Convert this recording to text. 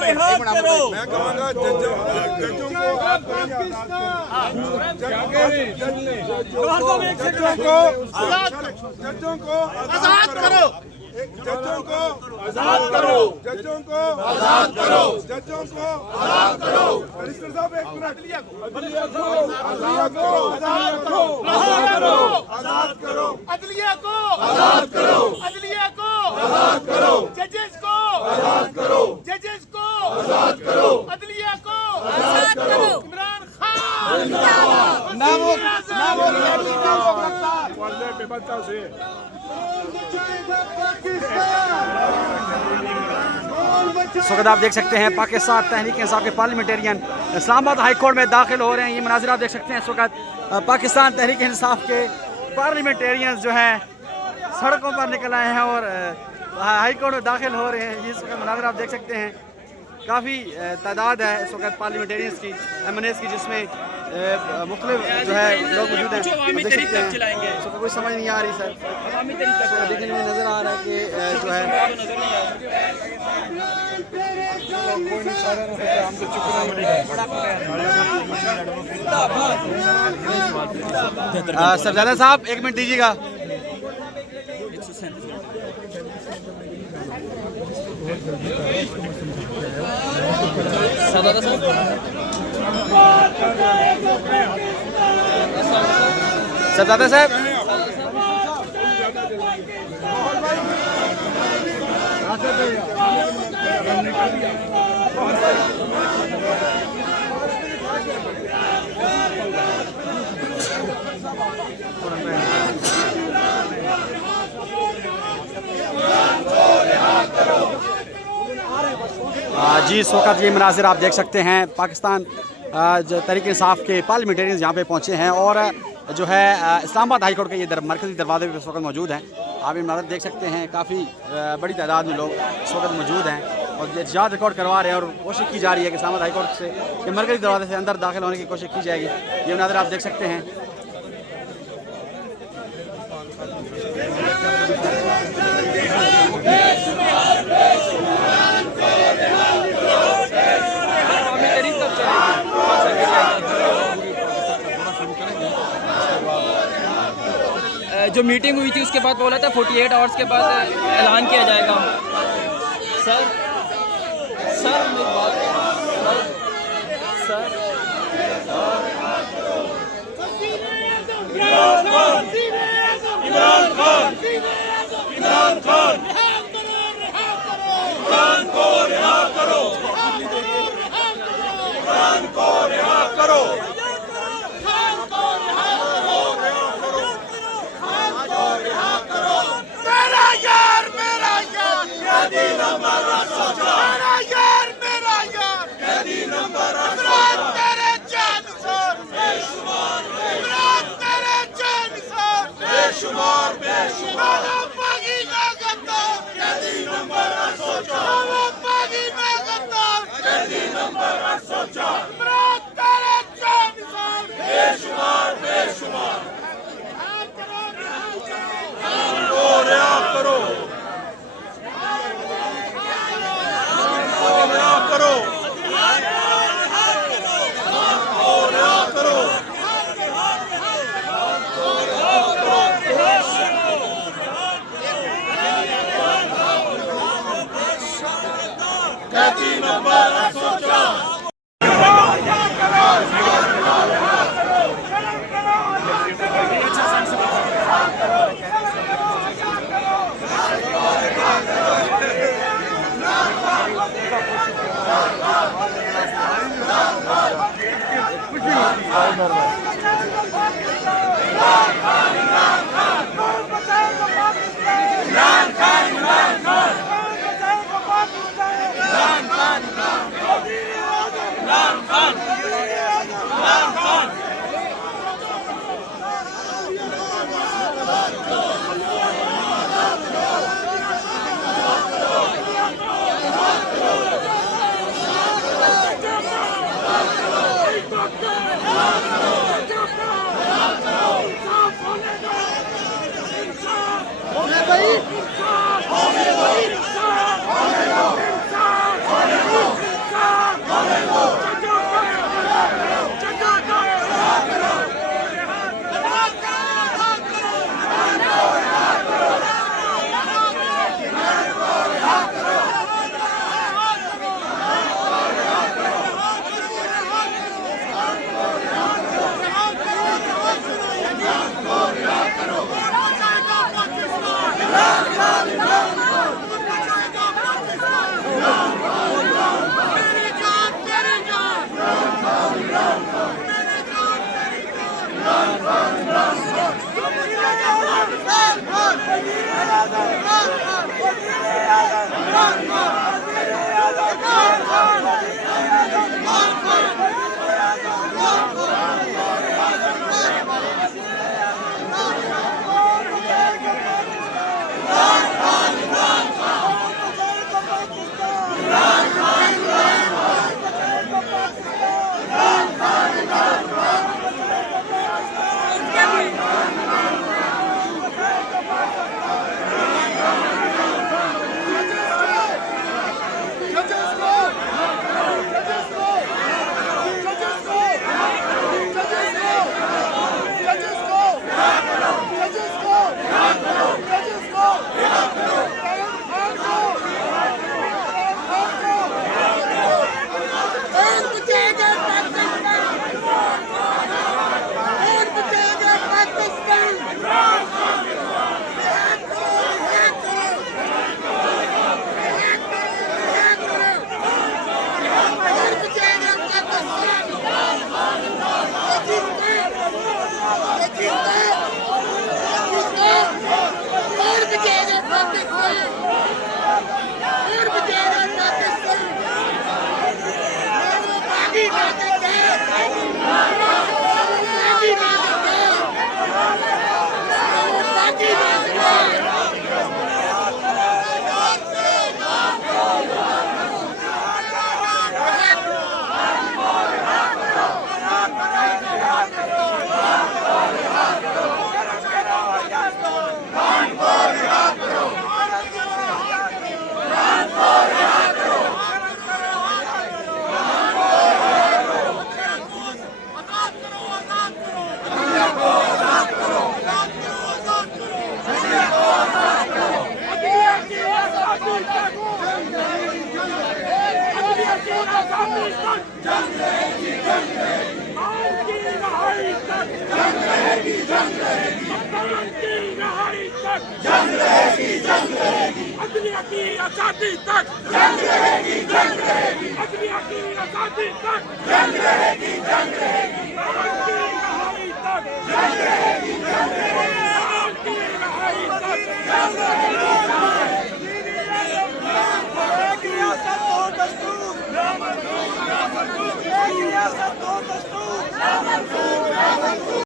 मैं कहूँगा जजों को आप जजों को आजाद करो, जजों को आजाद करो, जजों को आजाद करो, जजों को आजाद करो। मिनिस्टर साहब एक मिनट, अदलिया को आजाद करो, आजाद करो, आजाद करो, अदलिया को आजाद करो, अदलिया को आजाद करो, जजेस को आजाद करो, जजेस को आजाद करो, अदलिया को आजाद करो। इमरान खान इस वक्त आप देख सकते हैं पाकिस्तान तहरीक इंसाफ के पार्लियामेंटेरियन इस्लामाबाद हाई कोर्ट में दाखिल हो रहे हैं। ये मनाज़िर आप देख सकते हैं इस वक्त पाकिस्तान तहरीक इंसाफ के पार्लियामेंटेरियंस जो हैं सड़कों पर निकल आए हैं और हाई कोर्ट में दाखिल हो रहे हैं। इस वक्त मनाज़िर आप देख सकते हैं काफ़ी तादाद है इस वक्त पार्लियामेंटेरियंस की, MNAs की, जिसमें मुख्तलिफ जो है लोग मौजूद हैं। देख सकते हैं इसको कोई समझ नहीं आ रही सर, देखने में नज़र आ रहा है कि जो है सरदार साहब 1 मिनट दीजिएगा। सरदार साहब जी इस वक्त ये मनाज़िर आप देख सकते हैं पाकिस्तान तहरीक इंसाफ के पार्लियामेंटेरियंस यहाँ पे पहुँचे हैं और जो है इस्लामाबाद हाई कोर्ट के ये मरकज़ी दरवाजे पर इस वक्त मौजूद हैं। आप ये मनाज़िर देख सकते हैं, काफ़ी बड़ी तादाद में लोग इस वक्त मौजूद हैं और एहतजाज रिकॉर्ड करवा रहे हैं और कोशिश की जा रही है कि इस्लामाबाद हाई कोर्ट से के मरकज़ी दरवाजे से अंदर दाखिल होने की कोशिश की जाएगी। ये मनाज़िर आप देख सकते हैं। जो मीटिंग हुई थी उसके बाद बोला था 48 आवर्स के बाद ऐलान किया जाएगा। सर मेरी बात सर इमरान खान को रिहा करो, इमरान को रिहा करो, आजादी तक जंग रहेगी, जंग रहेगी, अदलिया की आजादी तक जंग रहेगी, जंग रहेगी, की रहाई तक जंग रहेगी, जंग रहेगी, की रहाई तक जंग